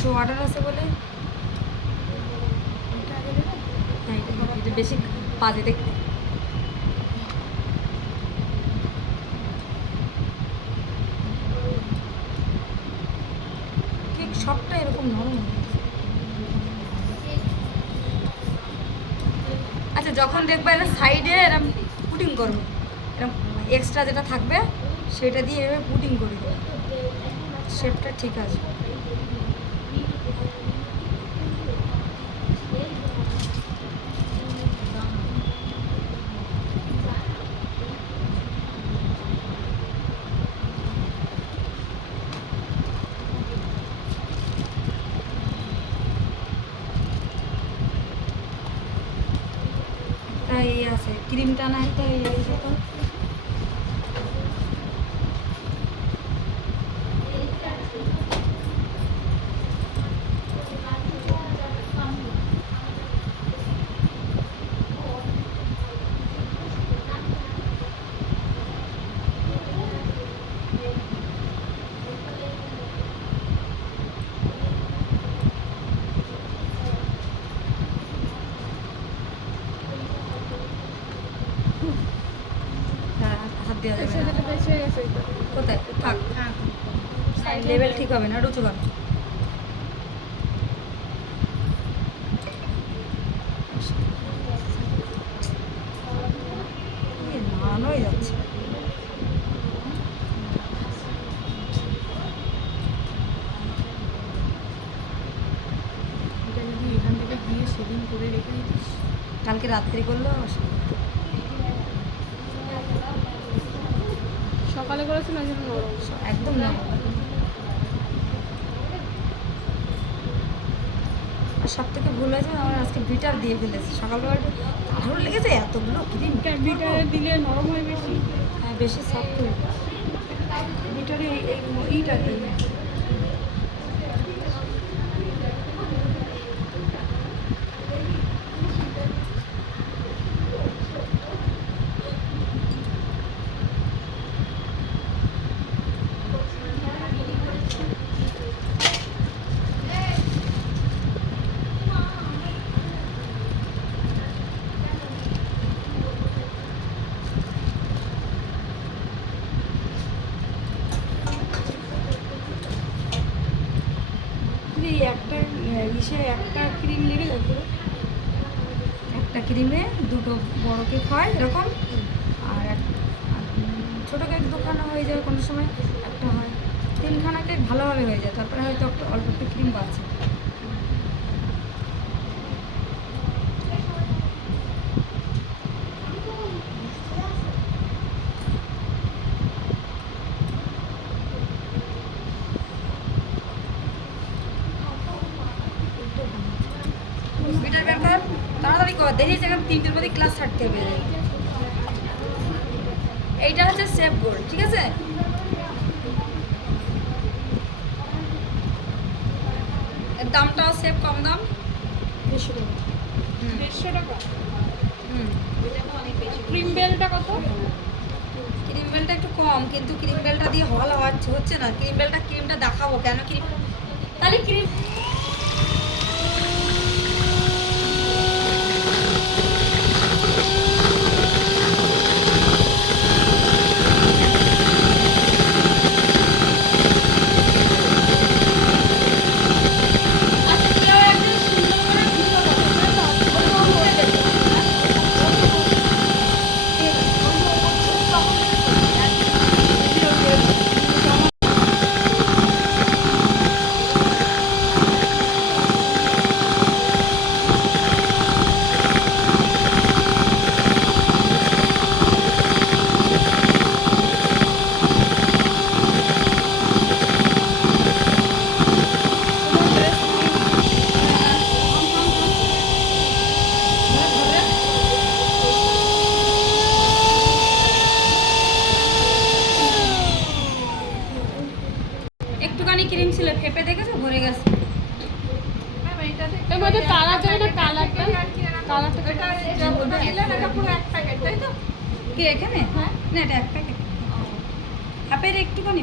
তো অর্ডার আছে বলে হ্যাঁ এটা বেশি বাজে দেখতে। কেক সবটা এরকম নরম হয়ে গেছে। আচ্ছা যখন দেখবে এটা সাইডে এরকম পুটিং করবো, এরকম এক্সট্রা যেটা থাকবে সেটা দিয়ে এভাবে পুটিং করে দেবো, শেপটা ঠিক আছে। এই আছে ক্রিমটা না একটা হাত দেওয়া যাবে না। কোথায় থাক, লেভেল ঠিক হবে না, রুচু কর। নাড়ানোই যাচ্ছে। এটা যদি এখান থেকে গিয়ে সেদিন করে রেখে দিতিস, কালকে রাত্রি করলো, সকালে করেছিল নরম একদম না। আর সব থেকে ভুল হয়েছে আমার আজকে বিটার দিয়ে ফেলেছি, সকালবেলা আরও লেগেছে এতগুলো ক্রিম। বিটারে দিলে নরম হয় বেশি। হ্যাঁ বেশি সফট হয়ে বিটারে এইটা দিই। একটা ইসে একটা ক্রিম লেগে যাবে, একটা ক্রিমে দুটো বড় কেক হয় এরকম, আর ছোটো কেক দুখানা হয়ে যায় কোনো সময়, একটা হয় তিনখানা কেক ভালোভাবে হয়ে যায়, তারপরে হয়তো অল্প একটু ক্রিম বাড়ছে। বিটার বের কর, তাড়াতাড়ি কর, দেরি হচ্ছে, 3টের মধ্যে ক্লাস ছাড়তে হবে। এইটা হচ্ছে সেফ গোল্ড, ঠিক আছে? এর দামটাও সেফ, কম দাম, 150 টাকা। 150 টাকা। ক্রিম বেলটা কত? ক্রিম বেলটা একটু কম, কিন্তু ক্রিম বেলটা দিয়ে হল হচ্ছে না। ক্রিম বেলটা ক্রিমটা দেখাবো কেন, ক্রিম তাহলে ক্রিম একটুখানি ক্রিম ছিল, ফেপে দেখেছো ভরে গেছে। এর মধ্যে কালার দেবে না, কালারটা পুরো এক প্যাকেট, তাই তো? কি এখানে? হ্যাঁ না, এটা এক প্যাকেট, হাফের একটুখানি।